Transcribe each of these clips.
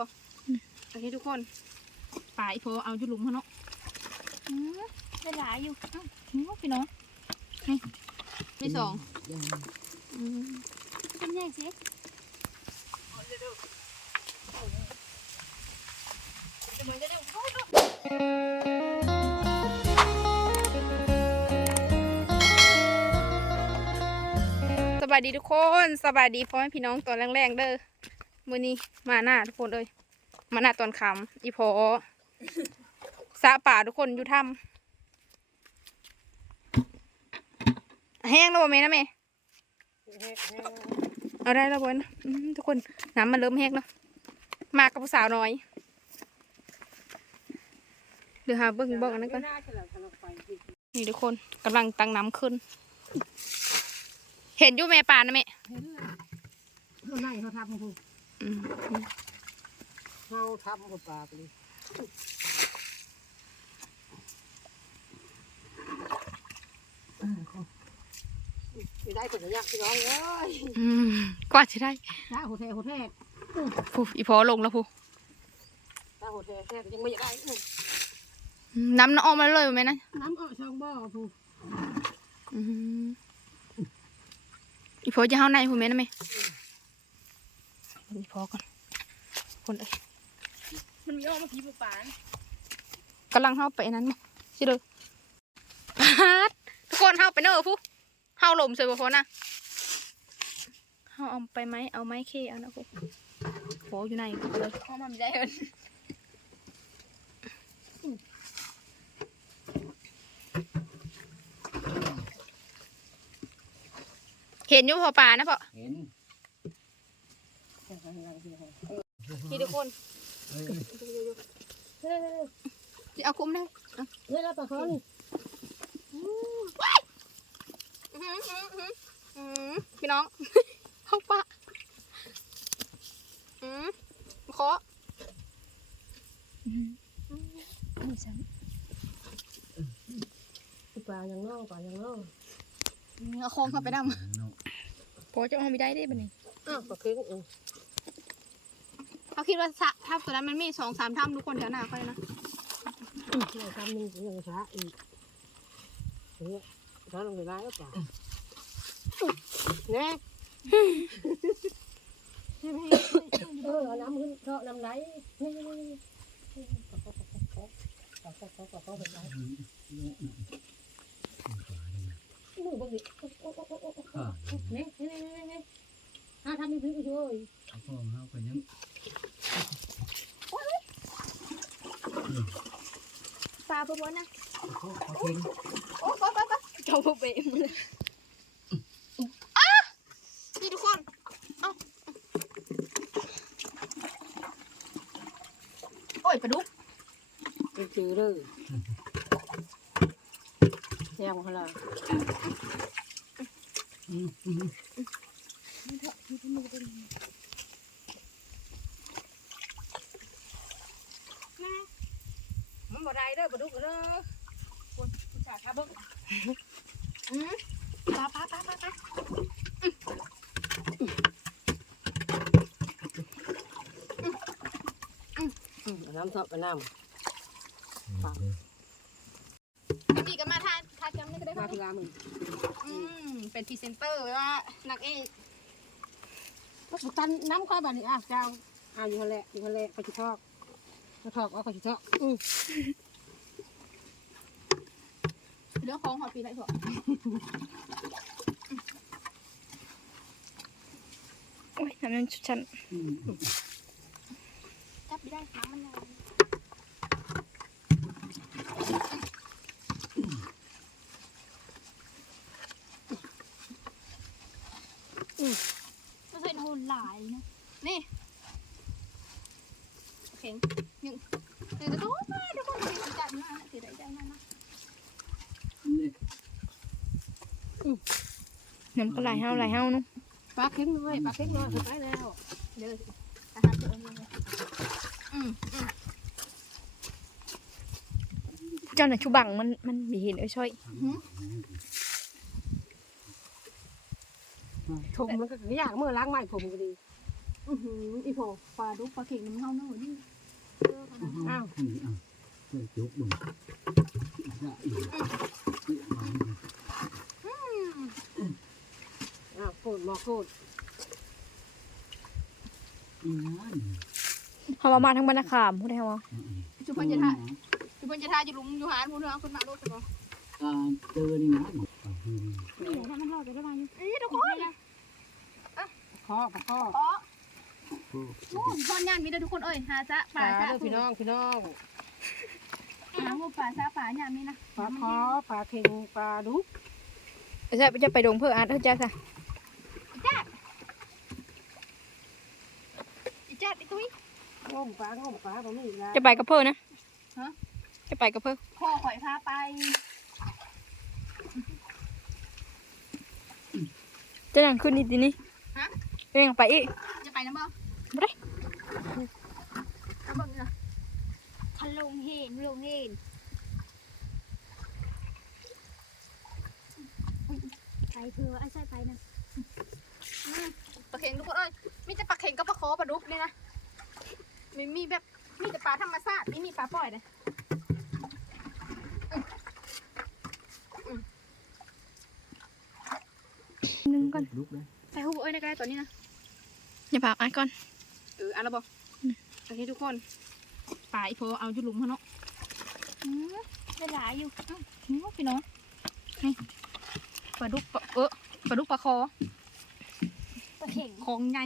บอกโอเคทุกคนป่าอีโพเอาจุลุมเขาเนาะอืมได้หลายอยู่เอ้าอืมพี่น้องนี่มีสองอืมเป็นยังสิสบายดีทุกคน สบายดีพ่อแม่พี่น้องตอนแรงๆเด้อ มือนี้มาหน้าทุกคนเอ้ยมาหน้าตอนค่ำอีพอสะป่าทุกคนอยู่ถ้ำแห้งแล้วบ่แม่นะแม่เอาได้แล้วบ่นะทุกคนน้ำมันเริ่มแห้งแล้วมากับผู้สาวน้อยเดี๋ยวหาเบิ่งเบิ่งอันนั้นก่อนนี่ทุกคนกำลังตั้งน้ำขึ้น เห็นอยู่แม่ปานะแม่เขานั่งเขาทำกูอืม เขาทำกับปากเลยไม่ได้คนจะยากพี่น้องเอ้ยอืมกว่าจะได้ถ้าโหแทโหแทผู้อีพอลงแล้วผู้ถ้าโหแทแทยังไม่อยากได้อืมน้ำน้ำออกมาเลยไหมนะน้ำออกช่องบ่อผู้อืมอีพอจะเข้าในผู้แม่นะแม่อีพ อก่อนคนเอ้ยมันมีออกมาผีปูปานกำลังเข้าไปอันนั้นมั้งชิเลยปาดทุกคนเข้าไปเนอะผู้เข้าหลมสวยบ่พอนะเข้าเอาไปไหมเอาไม้เคเอานะผู้โหอยู่ในเลยเข้ามาไม่ได้เลยเห็นอยู่พอป่านะพอเห็น พี่ทุกคนเฮ้ยจะเอาคุ้มได้เฮ้ยแล้วปลาเขานี่พี่น้องเข้าปะอืมขอนี่ฉันปลาอย่างนอกปลาอย่างนอกเอาโค้งเข้าไปดเนาะำพอจะเอาไม่ได้ได้ปะนี่อ้าวปลาเค็งเออ เขาคิดว่าสะถ้าตัวนั้นมันมีสองสามถ้ำทุกคนจะหน้าค่อยนะเราทำหนึ่งถึงอย่างช้าอีกเฮ้ยช้าลงไปได้ก็ปลาเนี่ยเออเอาน้ำขึ้นเทาะน้ำไหลนี่นี่นี่มือบางทีข้านี่นี่นี่นี่ถ้าทำนี่พี่ก็ช่วยเอาพ่อเฮาก็ยัง ปลาพวกนั้นนะพ่อเขาเห็นโอ้ไปไปไปเจ้าพวกเบมเลยอ้านี่ทุกคนเอ้าโอ้ยปลาดุกไปเจอเลยแย่งเขาละ อืมอืมมันบ่ได้เด้อปลาดุกเด้อคุณผู้ชาครับเบิ้งอืมปลาปลาปลาปลาปลาน้ำเทาะกับน้ำปลาปีกันมาทานทานจำได้ก็ได้ำมาปะที่ร้านมึงอืมเป็นพรีเซนเตอร์ว่านักเอกก็สุดตันน้ำค่อยบานี้อะเจ้าอ่าอยู่คนแหละอยู่คนแหละไปชิทอกมาทอกเอาไปชิทอกอือ ของหอปีไรพอโอ้ยทำนั้นฉัน จับไม่ได้น้ำมันนานก็เป็นหุ่นหลายนะนี่โอเคหนึ่งเดี๋ยวจะต้องมาทุกคนเสียใจมากนะเสียใจมากนะ นี่ น้ำก็ไหลเฮาไหลเฮานุปลาเค็มน้อยปลาเค็มน้อยสุดท้ายแล้วเดี๋ยวนะคะเดี๋ยวเอาเลยอืมอืมเจ้าหน่ะชูบังมันมันมีเห็นเอ้ยช่อยผมมันก็ยากเมื่อล้างไม้ผมก็ดีอือหืออีโผปลาดุกปลาเข่งน้ำเน่าเน่าดิอ้าวคนนี้อะเพื่อจุกบุญ จะอีกอ้าวโกดหมอโกดอีนั่นเขามามาทั้งบรรณาขามพูดได้ว่าชุพันจะทาชุพันจะทาอยู่หลุมอยู่หานพูดเรื่องขึ้นมาโดดกันบ่การเจอนี่นะนี่ถ้ามันรอดไปได้ไหมเอ้ยทุกคนข้อปลาข้ออ๋อนู่นพอนยานมีเด้อทุกคนเอ้ยหาซะปปลาลาซะเด้อพี่น้องพี่น้องหาพวกปลาซะปลายานมีนะปลาคอปลาเค็งปลาดุกใช่จะไปดงเพื่ออาร์ตเฮ้ยจ้าค่ะ จัดอีตุ้ยง้มปลาง้มปลาบ่มีอีกแล้วจะไปกับเพื่อนะฮะจะไปกับเพื่อพ่อข่อยพาไปจะนั่งขึ้นนี่ทีนี้ฮะเร่งไปอีกจะไปน้ำบ่บ่ได้น้ำบ่นี่นะคันลงเห็นลงเห็นไปเพื่อไอ้ใช่ไปนะป ลาเข่งทุกคนเอ้ยมีแต่ปลาเข่งกับปลาคอปลาดุกนี่นะมีมีแบบมีแต่ปลาธรรมชาติไม่มีปลาปล่อยเลยหนึ่งก่อนลุกเลยใส่หูเอ้ยในกระไรตัวนี้นะอย่าพากอาร์ตก่อนเออเอะไรบอกโอเคทุกคนปลาอีโพเอาอยู่หลุมเขาเนาะได้หลายอยู่นี่พี่น้องนี่ปลาดุกปลาเออปลาดุกปลาคอ ปลาเข่งของไง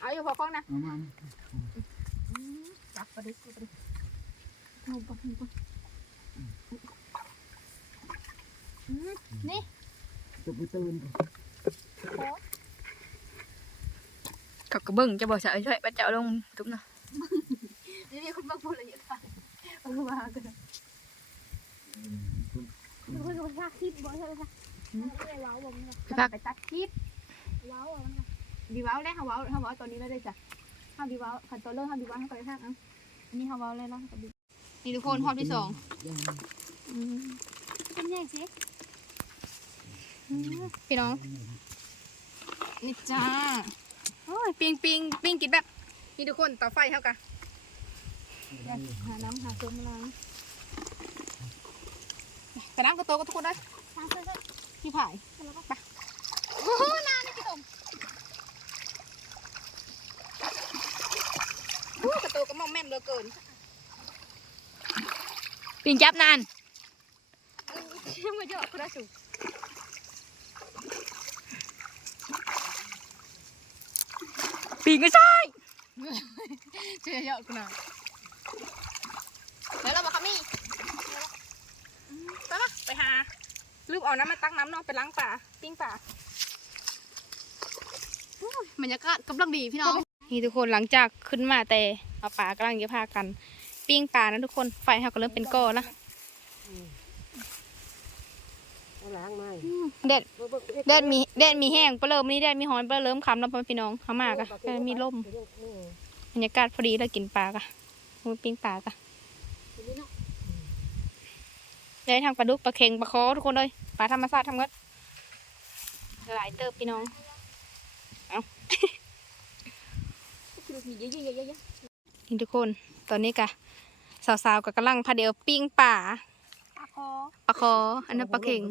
เอาอยู่พอคล้องนะเอามาจับปลาดุกปลาดุกเอาปลาดุกนี่จะไปตื่นกับกระเบื้องจะบอกใส่ใช่ป้าเจ้าลงทุกนะนี่มีคนมาพูดอะไรเยอะค่ะเออมากันเพื่อนก็พากคลิปบอกใช่ไหมคะ ไม่ว้าวบอกมันไปพักไปตัดคลิปว้าวมันดีว้าวแล้วฮาวว้าวฮาวว้าวตอนนี้แล้วได้จ้ะฮาวดีว้าวขันตัวเริ่มฮาวดีว้าวให้ก่อนเลยท่านอะอันนี้ฮาวว้าวเลยแล้วกับดีนี่ทุกคนรอบที่สองเป็นไงสิพี่น้องนี่จ้าโอ้ยปิงปิงปิงกินแบบนี่ทุกคนต่อไฟเท่ากันหาน้ำหาส้มมาล้างกระน้ำกระโตก็ทุกคนได้ทางเพื่อนพี่ผายไปโอ้โหน้ำนี่พี่ตมโอ้กระโตก็มองแม่มเหลือเกินปิงจับนานเชื่อมาเยอะคุณได้สูปิงก็ใช่เชื่อเยอะคุณน่ะแล้วเราบอกคำนี้ไปปะไปหา ลืมเอาน้ำมาตักน้ำเนองไปล้างป่าปิ้งป่าโอ้ยบรรยากาศกำลังดีพี่น้องนี่ทุกคนหลังจากขึ้นมาแต่เอาป่ากำลังจะพากัน ปิ้งป่านะทุกคนไฟเขาก็เริ่มเป็นก้อนละเอาล้างไม้เด็ดเบิ่งเบิ่งเอ็แดดมีแดดมีแห้งเปลเริ่มนี่แดดมีหอนเปลเริ่มคำแล้วพ่อพี่น้องเขามากอะก็มีลมบรรยากาศพอดีแล้วกินปลากะมือปิ้งปลากะ ได้ทางปลาดุกปลาเค็งปลาคอทุกคนเลยปลาธรรมชาติทำกันหลายเติบพี่น้องเอานี่ทุกคนตอนนี้กะสาวๆก็กำลังพาเดียวปิ้งป่าปลาคอปลาคออันนั้นปลาเค็งเจ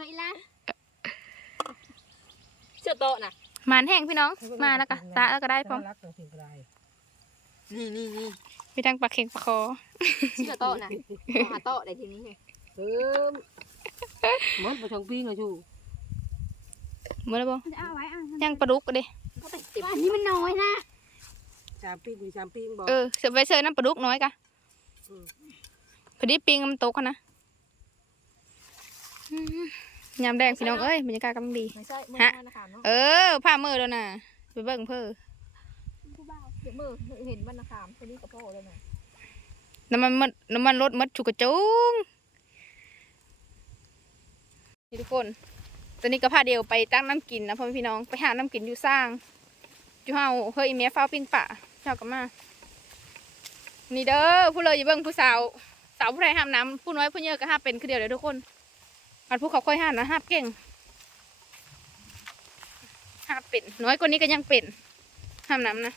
ออีละเสื้อโต๊ะน่ะหมานแห้งพี่น้องมาแล้วกะตาแล้วก็ได้พร้อมรักตัวสิ่งไรนี่นี่นี่ มีทั้งปลาเค็งปลาคอเสื้อโต๊ะน่ะหาโต๊ะได้ทีนี้เติมมันไปทางปีนเลยชูเมื่อไรบ่จะเอาไว้อะย่างปลาดุกก็ดิอันนี้มันน้อยนะสามปีมีสามปีบอกเออเสือไปเสือน้ำปลาดุกน้อยกะพอดีปิงมันตกอะนะอืมยามแดงพี่น้องเอ้ยบรรยากาศกำลังดีไม่ใช่มือนะคะเนาะเออผ้ามือแล้วนะไปเบิ่งเพื่อผู้บ่าว เดี๋ยวมือเห็นบรรณาขามคนนี้กับพ่อเลยนะน้ำมันมดน้ำมันรถมัดฉุกกระจุงทุกคน ตอนนี้ก็พาเดียวไปตั้งน้ำกินนะพ่อพี่น้องไปหาน้ำกินอยู่สร้างอยู่เฮาเฮ้ยเมียฟ้าปิ้งป่าเจ้าก็มา นี่เด้อผู้เลยอย่าเบิ่งผู้สาว สาวผู้ใดห้ามน้ำผู้น้อยผู้เยอะก็ห้ามเป็นคือเดียวเลยทุกคนอันผู้เขาค่อยห้ามนะห้ามเก่งห้าเป็น น้อยกว่านี้ก็ยังเป็นห้ามน้ำนะ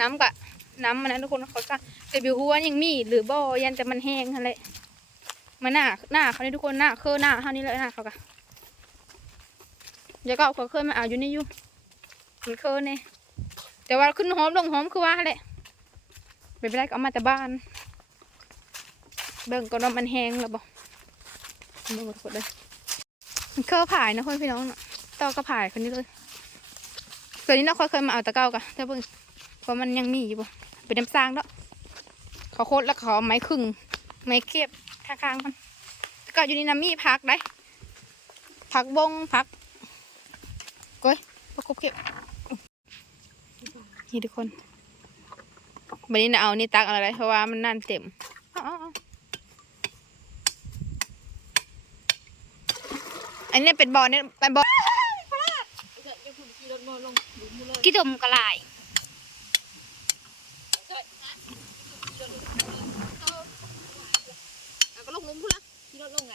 น้ำกะน้ำมันนะทุกคนเขาจะแต่บิวหัวยังมีหรือบ่ยันแต่มันแห้งอะไรมาหน้าหน้าเขานี่ทุกคนหน้าเคอหน้าเท่านี้เลยหน้าเขากะเดี๋ยวก็เอาเขาเคยมาเอาอยู่นี่อยู่มันเคอเนี่ยแต่ว่าขึ้นหอมลงหอมคือว่าแหละไม่เป็นไรก็เอามาแต่บ้าน เบิ่งก่อนว่ามันแห้งแล้วบ่เบิ่งหมดกดเลยมันเคอผายนะคนพี่น้องน่ะต่อกระผายคนนี้เลยเกิดนี้เราเคยมาเอาตะเก้ากะแต่เบิ่ง เพราะมันยังมีอยู่บ่เป็นน้ำซางแล้วเขาโคตรแล้วเขาเอาไม้ครึ่งไม้เก็บข้างๆมันแล้วก็อยู่นี่นะมีพักได้พักบงพักก้อยประกบเก็บนี่ทุกคนวันนี้นะเอานี่ตักเอาอะไรเพราะว่ามันนั่นเต็มเอาเอาเอาอันนี้เป็นบ่อเนี่ยเป็นบ่อกี่ดมกระลาย เอาก็ลงงุ้มพุ่นละขี่รถลงไง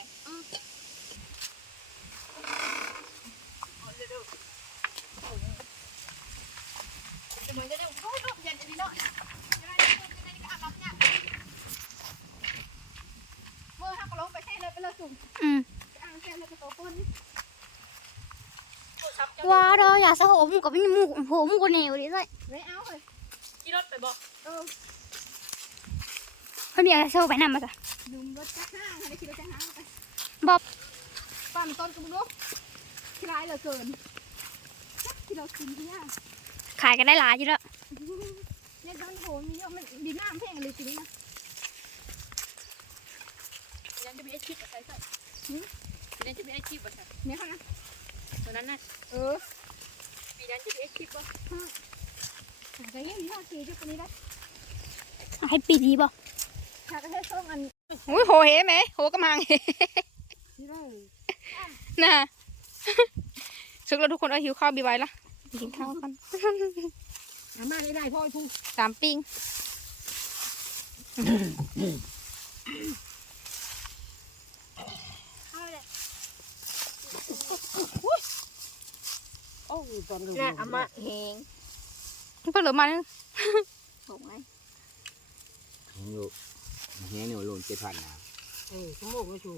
เมื่อหักลงไปแค่เลยไปเลยสุ่ มอืมอ่างแค่เลยไปตัวป้นว้าเด้ออย่าสะโหมกับพี่มูกผมกูเหนียวดิเลยไม่เอาเลยขี่รถไปบอกเออเขาเดี๋ยวโซ่ไปนำมาจ้ะดุมรถจะห้างอะไรคิดรถจะห้างไปบ๊อบปั่นต้นกระบุกที่ร้ายเหลือเกินที่เรากินที่นี่ขายกันได้หลายอยู่แล้วเนี่ยต้นโหมีเยอะมันดีน้ำแพงเลยจริงนะยั งจะมีไอ้ชิปใส่ใส่ยังจะมีไอ้ชิปอะค่ะเนี่ยเขานะตัวนั้นน่ะเออปีนั้นจะมีไอ้ชิปป่ะแต่ยังมีท่าทีที่คนนี้ได้ให้ปีดีบ่ถ้ากระเทศส่งอันอุ้ยโหเฮไหมโหกำลังที่ได้น่ะซึกแล้วทุกคนเอาหิวข้าวบีไว้ละไปกินข้าวกันอามาได้ได้พ่อไอ้ผู้สามปิ้ง โอ้ยตอนดูเนี่ยอามาเฮงเพิ่นเหลือมานึงถูกไหมของอยู่แห้งเนี่ยโลนเจ็ดพันนะเออชั่วโมงก็ชู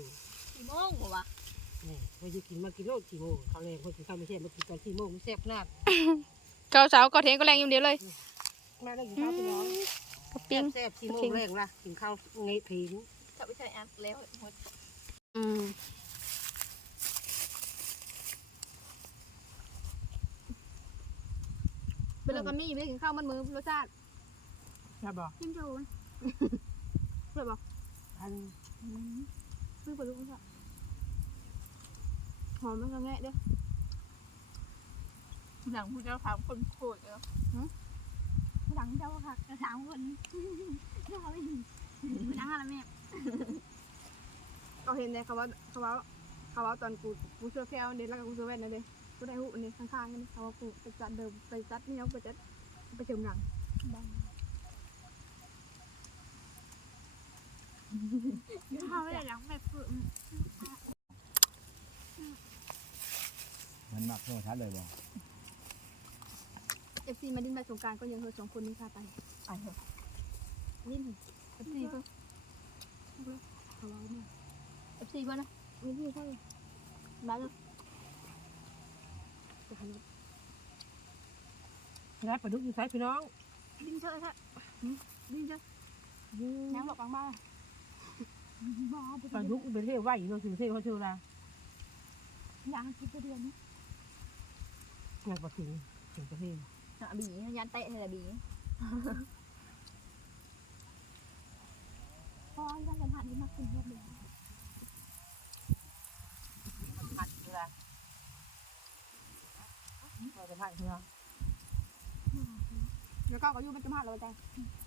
กี่โมงหัวะนี่พอจะกินมากินโลดกี่โมงเขาวแรงคนกินข้าวไม่ใช่มากินตอนกี่โมงไม่แซ่บนาดเจ้าสาวก็เทงก็แรงอยู่เดียวเลยมาได้กินข้าวพี่น้องกับแซ่ปิ้งบแซ่บกี่โมงแรงล่ะกินข้าวไงทิ้งจะไปใช้อันแล้วอืม เป็นแล้วก็มีไม่ได้กินข้าวมันมือรสชาติใช่บอกจิ้มโชว์เปิดบอกอันเพิ่งเปิดลูกค่ะหอมมันก็แงะเด้อหลังผู้เจ้าถามคนโคตรเนาะหลังเจ้าค่ะสามคนเจ้าไม่ดีดังอะไรแม่เขาเห็นเลยเขาว่าเขาว่าเขาว่าตอนกูกูเสื้อแก้วเด็ดแล้วก็กูเสื้อแว่นนั่นเด้กู ก็ได้หูนนี้ข้างๆนี่เขาว่ากูไปจัดเดิมไปจัดนี่เขาไปจัดไปเจิมหนังเขาไม่ได้หลังแม่ฝึกมันมักโทรทัศน์เลยบ่เอฟซีมาดินไปสงการก็ยังเธอสองคนนี้ค่ะไปไปเถอะดินเอฟซีก็เขาว่าเนี่ยเอฟซีก็นะมีที่ใช่บ้าเลยจะ ร้านปลาดุกอยู่ไซพี่น้อง ดินเชอะค่ะดินเชอะน้ำหลอกบางบ้านปลาดุกเป็นเท่ไหวเนาะถึงเท่เขาเชื่อละอยากกินตัวเดียวนี้งานปลาถึงถึงประเทศบียันเตะเลยบีพอยังสัมผัสที่มากขึ้นเยอะเลยผัดเวลา เราจะผัดเพื่อแล้วก็ก็อยู่มันจะมาเราใจเ